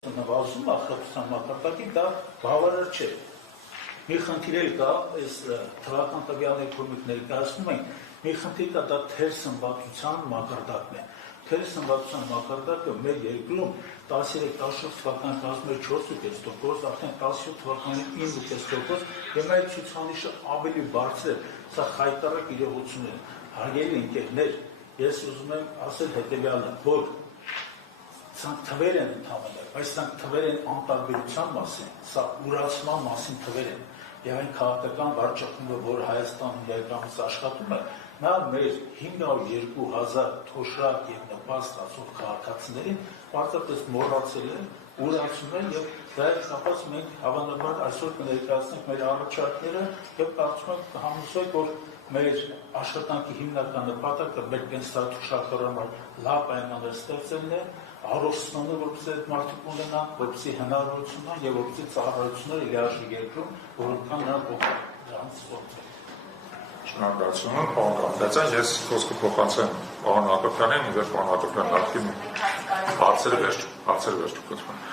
նվազում ախտության մակարդակի դա բավարար չէ։ Մի խնդիր էլ կա, այս թվական տվյալների կողմից ներկայացնում են, մի խնդիր կա դա թերսնվածության մակարդակն է։ Թերսնվածության մակարդակը մեր երկրում 13-14 թվականին կազմել 4.5%, արդեն 17 թվականին 9.5%, հիմա այդ ցուցանիշը ավելի բարձր է, սա խայտարակ իրողություն է։ Հարգելի ընկերներ, ես ուզում եմ ասել հետևյալը, որ սրանք թվեր են ընդհանրապես, բայց սրանք թվեր են անտարբերության մասին, սա ուրացման մասին թվեր են, եւ այն քաղաքական վարչակազմը, որ Հայաստանում ներկայումս աշխատում է, նա մեր 502,000 թոշակ եւ նպաստ ասող քաղաքացիներին պարզապես մոռացել է, ուրացում է եւ դա է կապված մենք հավանաբար այսօր կներկայացնենք մեր առաջարկները եւ կարծում եմ կհամոզվենք, որ մեր աշխատանքի հիմնական նպատակը մեր կենսաթոշակառհամար լավ պայմաններ ստեղծելն է, առողջությունը, որպեսզի այդ մարդիկ ունենան, որպեսզի հնարավորություն ունենան եւ որպեսզի ծառայությունները լիարժեք երկրում, որոնք կան նրանք դրանց օգտվել։ Շնորհակալություն, պարոն Կամդացյան, ես խոսքը փոխանցեմ պարոն Հակոբյանին, եւ պարոն Հակոբյանն արդեն հարցերը վերջում։